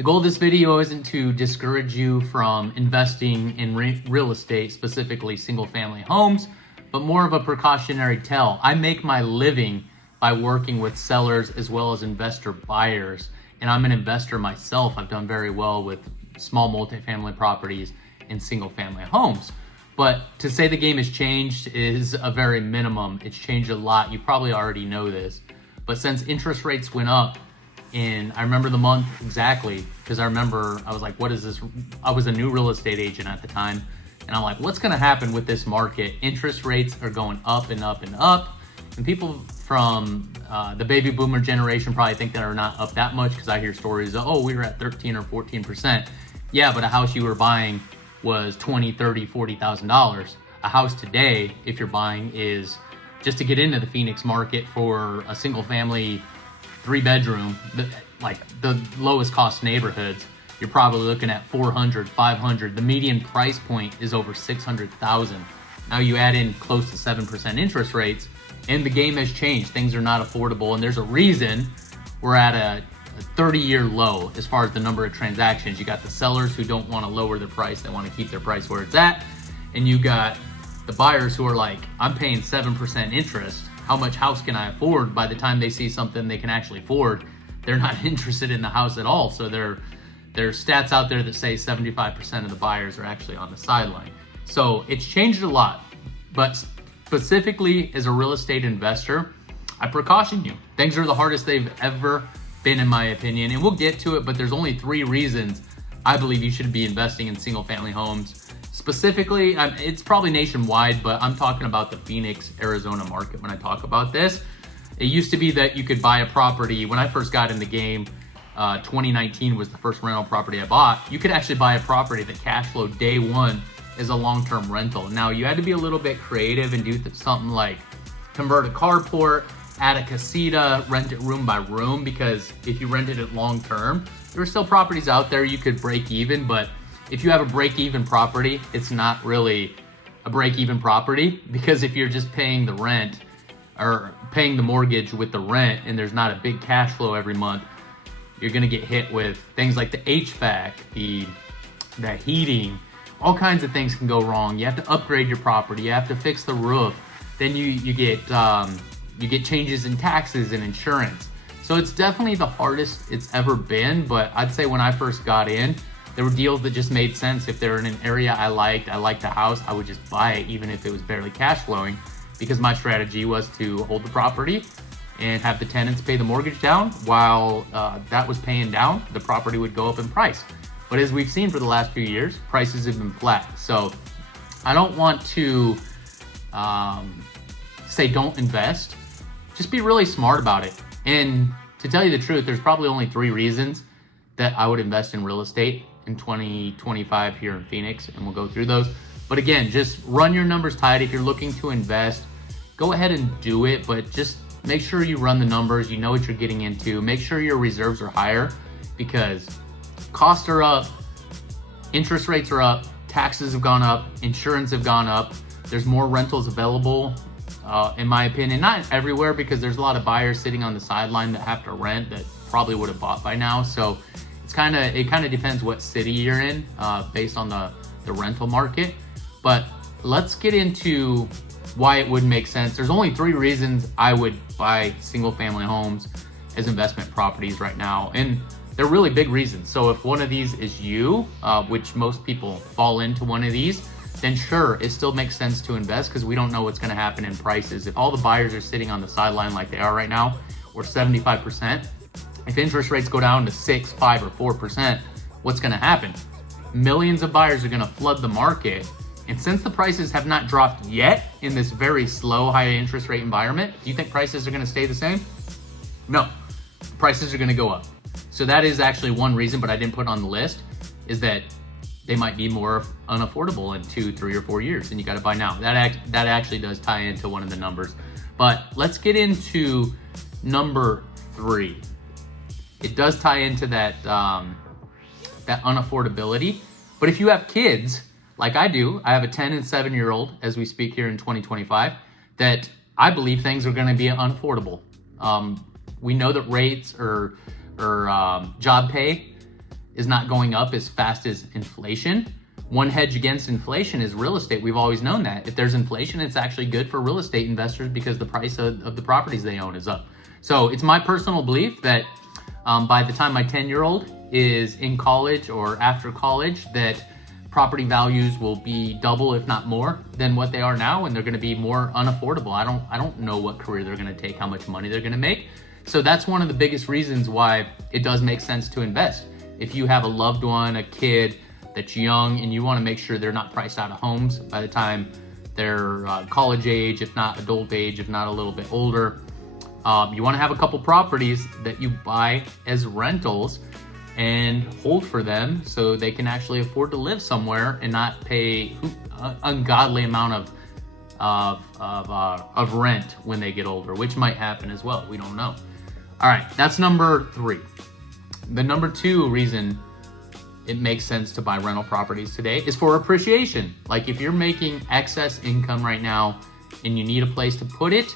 The goal of this video isn't to discourage you from investing in real estate, specifically single family homes, but more of a precautionary tale. I make my living by working with sellers as well as investor buyers, and I'm an investor myself. I've done very well with small multifamily properties and single family homes. But to say the game has changed is a very minimum. It's changed a lot. You probably already know this. But since interest rates went up, and I remember the month exactly, because I remember I was like, what is this? I was a new real estate agent at the time. And I'm like, what's going to happen with this market? Interest rates are going up and up and up. And people from the baby boomer generation probably think that are not up that much, because I hear stories of, oh, we were at 13 or 14%. Yeah, but a house you were buying was $20, $30, $40,000. A house today, if you're buying, is just to get into the Phoenix market for a single family 3-bedroom, like the lowest cost neighborhoods, you're probably looking at 400, 500. The median price point is over 600,000. Now you add in close to 7% interest rates, and the game has changed. Things are not affordable, and there's a reason we're at a 30-year low as far as the number of transactions. You got the sellers who don't want to lower their price, they want to keep their price where it's at, and you got the buyers who are like, I'm paying 7% interest. How much house can I afford? By the time they see something they can actually afford, they're not interested in the house at all. So there's stats out there that say 75% of the buyers are actually on the sideline. So it's changed a lot, but specifically as a real estate investor, I precaution you. Things are the hardest they've ever been, in my opinion, and we'll get to it, but there's only 3 reasons I believe you should be investing in single family homes. Specifically, it's probably nationwide, but I'm talking about the Phoenix, Arizona market when I talk about this. It used to be that you could buy a property. When I first got in the game, 2019 was the first rental property I bought. You could actually buy a property that cash flow day one as a long-term rental. Now, you had to be a little bit creative and do something like convert a carport, add a casita, rent it room by room, because if you rented it long-term, there are still properties out there you could break even, but if you have a break-even property, it's not really a break-even property, because if you're just paying the rent or paying the mortgage with the rent and there's not a big cash flow every month, you're gonna get hit with things like the HVAC, the heating, all kinds of things can go wrong. You have to upgrade your property, you have to fix the roof, then you get changes in taxes and insurance. So it's definitely the hardest it's ever been, but I'd say when I first got in, there were deals that just made sense. If they're in an area I liked the house, I would just buy it even if it was barely cash flowing, because my strategy was to hold the property and have the tenants pay the mortgage down. While that was paying down, the property would go up in price. But as we've seen for the last few years, prices have been flat. So I don't want to say don't invest. Just be really smart about it. And to tell you the truth, there's probably only 3 reasons that I would invest in real estate in 2025 here in Phoenix, and we'll go through those. But again, just run your numbers tight. If you're looking to invest, go ahead and do it, but just make sure you run the numbers, you know what you're getting into. Make sure your reserves are higher, because costs are up, interest rates are up, taxes have gone up, insurance have gone up. There's more rentals available, in my opinion, not everywhere, because there's a lot of buyers sitting on the sideline that have to rent that probably would have bought by now. So it kind of depends what city you're in, based on the rental market. But let's get into why it would make sense. There's only 3 reasons I would buy single family homes as investment properties right now, and they're really big reasons. So if one of these is you, which most people fall into one of these, then sure, it still makes sense to invest, because we don't know what's going to happen in prices. If all the buyers are sitting on the sideline like they are right now, or 75%, if interest rates go down to 6, 5, or 4%, what's going to happen? Millions of buyers are going to flood the market. And since the prices have not dropped yet in this very slow, high interest rate environment, do you think prices are going to stay the same? No, prices are going to go up. So that is actually one reason, but I didn't put on the list, is that they might be more unaffordable in 2, 3, or 4 years, and you got to buy now. That actually does tie into one of the numbers. But let's get into number 3. It does tie into that unaffordability. But if you have kids, like I do, I have a 10 and 7-year-old as we speak here in 2025, that I believe things are going to be unaffordable. We know that rates or job pay is not going up as fast as inflation. One hedge against inflation is real estate. We've always known that. If there's inflation, it's actually good for real estate investors because the price of the properties they own is up. So it's my personal belief that by the time my 10-year-old is in college or after college, that property values will be double, if not more, than what they are now, and they're going to be more unaffordable. I don't know what career they're going to take, how much money they're going to make. So that's one of the biggest reasons why it does make sense to invest. If you have a loved one, a kid that's young, and you want to make sure they're not priced out of homes by the time they're college age, if not adult age, if not a little bit older, you want to have a couple properties that you buy as rentals and hold for them so they can actually afford to live somewhere and not pay ungodly amount of rent when they get older, which might happen as well. We don't know. All right, that's number 3. The number 2 reason it makes sense to buy rental properties today is for appreciation. Like if you're making excess income right now and you need a place to put it,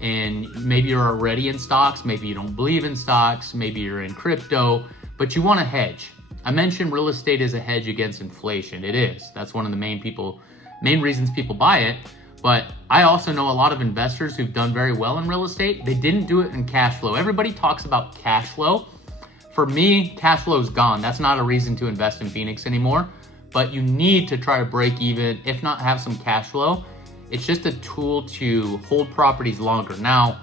and maybe you're already in stocks, maybe you don't believe in stocks, maybe you're in crypto, but you want to hedge. I mentioned real estate is a hedge against inflation. It is. That's one of the main reasons people buy it. But I also know a lot of investors who've done very well in real estate. They didn't do it in cash flow. Everybody talks about cash flow. For me, cash flow is gone. That's not a reason to invest in Phoenix anymore. But you need to try to break even, if not have some cash flow. It's just a tool to hold properties longer. Now,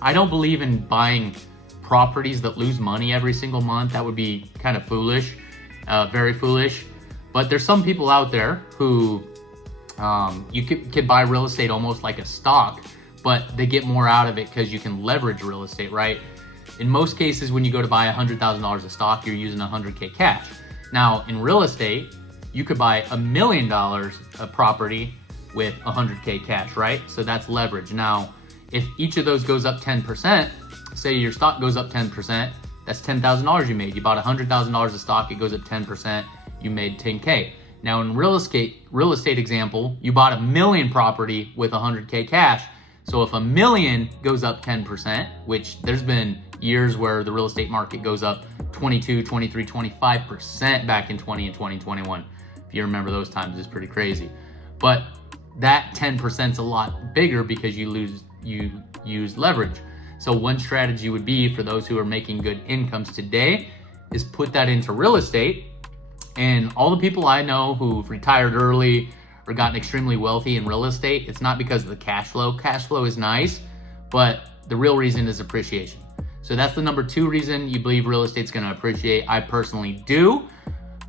I don't believe in buying properties that lose money every single month. That would be kind of foolish, very foolish. But there's some people out there who you could buy real estate almost like a stock, but they get more out of it because you can leverage real estate, right? In most cases, when you go to buy $100,000 of stock, you're using $100K cash. Now, in real estate, you could buy $1 million of property with $100K cash, right? So that's leverage. Now, if each of those goes up 10%, say your stock goes up 10%, that's $10,000 you made. You bought $100,000 of stock, it goes up 10%, you made 10K. Now in real estate example, you bought $1 million property with $100K cash. So if $1 million goes up 10%, which there's been years where the real estate market goes up 22, 23, 25% back in 20 and 2021. If you remember those times, it's pretty crazy. But that 10% is a lot bigger because you use leverage. So one strategy would be for those who are making good incomes today is put that into real estate. And all the people I know who've retired early or gotten extremely wealthy in real estate, it's not because of the cash flow. Cash flow is nice, but the real reason is appreciation. So that's the number 2 reason you believe real estate's gonna appreciate. I personally do,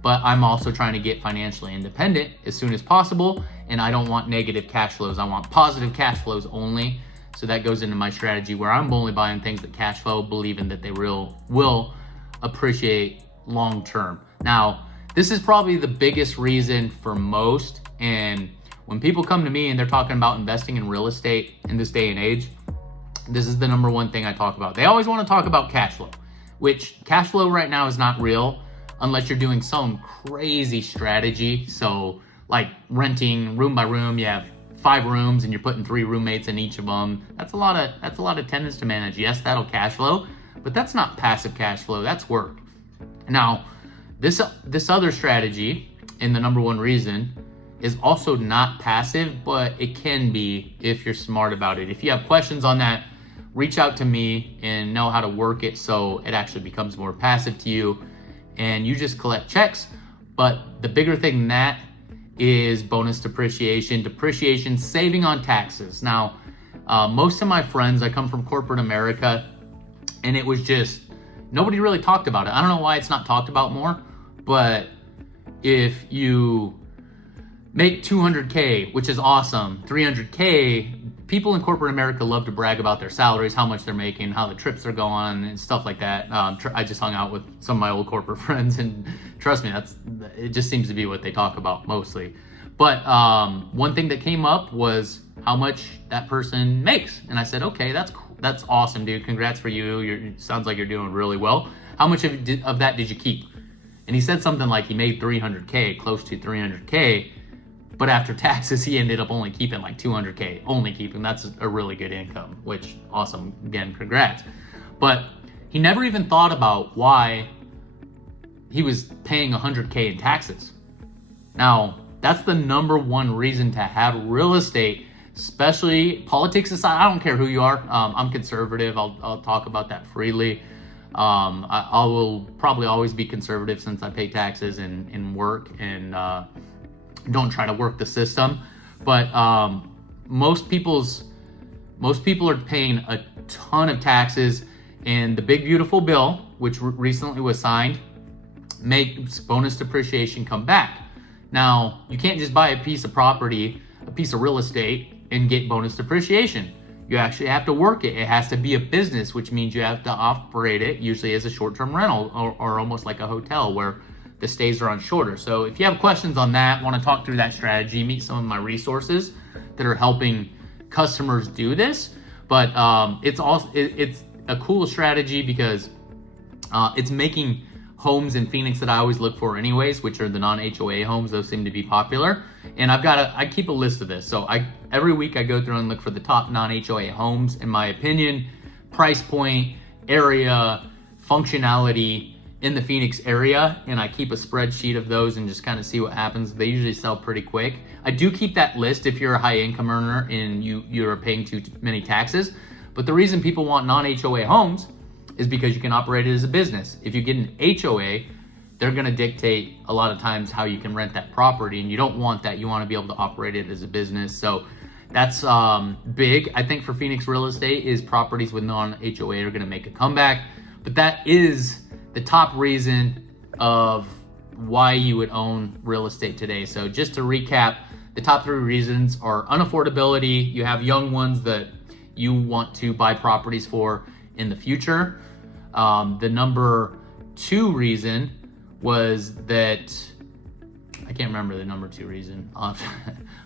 but I'm also trying to get financially independent as soon as possible. And I don't want negative cash flows. I want positive cash flows only. So that goes into my strategy where I'm only buying things that cash flow, believing that they will appreciate long term. Now, this is probably the biggest reason for most. And when people come to me and they're talking about investing in real estate in this day and age, this is the number 1 thing I talk about. They always want to talk about cash flow, which cash flow right now is not real unless you're doing some crazy strategy. So like renting room by room, you have 5 rooms and you're putting 3 roommates in each of them. That's a lot of tenants to manage. Yes, that'll cash flow, but that's not passive cash flow. That's work. Now, this other strategy, and the number 1 reason, is also not passive, but it can be if you're smart about it. If you have questions on that, reach out to me and know how to work it so it actually becomes more passive to you and you just collect checks. But the bigger thing than that is bonus depreciation, saving on taxes. Now, most of my friends, I come from corporate America, and it was just, nobody really talked about it. I don't know why it's not talked about more, but if you make 200K, which is awesome, 300K, people in corporate America love to brag about their salaries, how much they're making, how the trips are going, and stuff like that. I just hung out with some of my old corporate friends, and trust me, it just seems to be what they talk about mostly. But one thing that came up was how much that person makes, and I said, okay, that's awesome, dude. Congrats for you. Sounds like you're doing really well. How much of that did you keep? And he said something like he made 300K, close to 300K. But after taxes, he ended up only keeping like 200K, only keeping. That's a really good income, which awesome. Again, congrats. But he never even thought about why he was paying $100K in taxes. Now, that's the number one reason to have real estate, especially politics aside. I don't care who you are. I'm conservative. I'll talk about that freely. I will probably always be conservative since I pay taxes and work and don't try to work the system. But most people are paying a ton of taxes, and the big beautiful bill, which recently was signed, makes bonus depreciation come back. Now, you can't just buy a piece of property, a piece of real estate, and get bonus depreciation. You actually have to work it. It has to be a business, which means you have to operate it usually as a short-term rental or almost like a hotel where the stays are on shorter. So if you have questions on that, want to talk through that strategy, meet some of my resources that are helping customers do this. But it's a cool strategy because it's making homes in Phoenix that I always look for anyways, which are the non-HOA homes. Those seem to be popular. And I keep a list of this. So every week I go through and look for the top non-HOA homes, in my opinion, price point, area, functionality in the Phoenix area. And I keep a spreadsheet of those and just kind of see what happens. They usually sell pretty quick. I do keep that list if you're a high income earner and you're paying too many taxes. But the reason people want non-HOA homes is because you can operate it as a business. If you get an HOA, they're gonna dictate a lot of times how you can rent that property, and you don't want that. You wanna be able to operate it as a business. So that's big, I think, for Phoenix real estate, is properties with non-HOA are gonna make a comeback. But that is the top reason of why you would own real estate today. So just to recap, the top 3 reasons are unaffordability. You have young ones that you want to buy properties for in the future. The number 2 reason was that, I can't remember the number 2 reason. I'll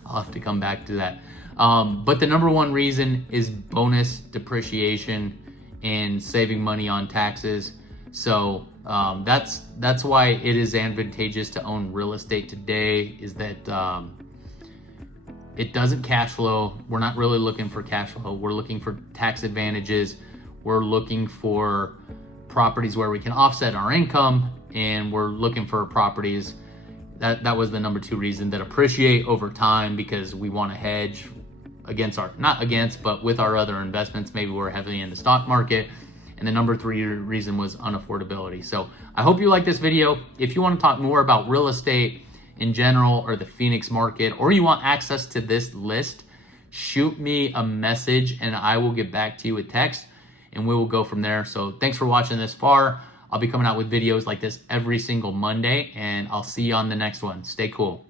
have to come back to that. But the number 1 reason is bonus depreciation and saving money on taxes. So that's why it is advantageous to own real estate today, is that it doesn't cash flow. We're not really looking for cash flow. We're looking for tax advantages. We're looking for properties where we can offset our income, and we're looking for properties that was the number 2 reason, that appreciate over time, because we want to hedge against but with our other investments. Maybe we're heavily in the stock market. And the number 3 reason was unaffordability. So I hope you like this video. If you want to talk more about real estate in general or the Phoenix market, or you want access to this list, shoot me a message and I will get back to you with text, and we will go from there. So thanks for watching this far. I'll be coming out with videos like this every single Monday, and I'll see you on the next one. Stay cool.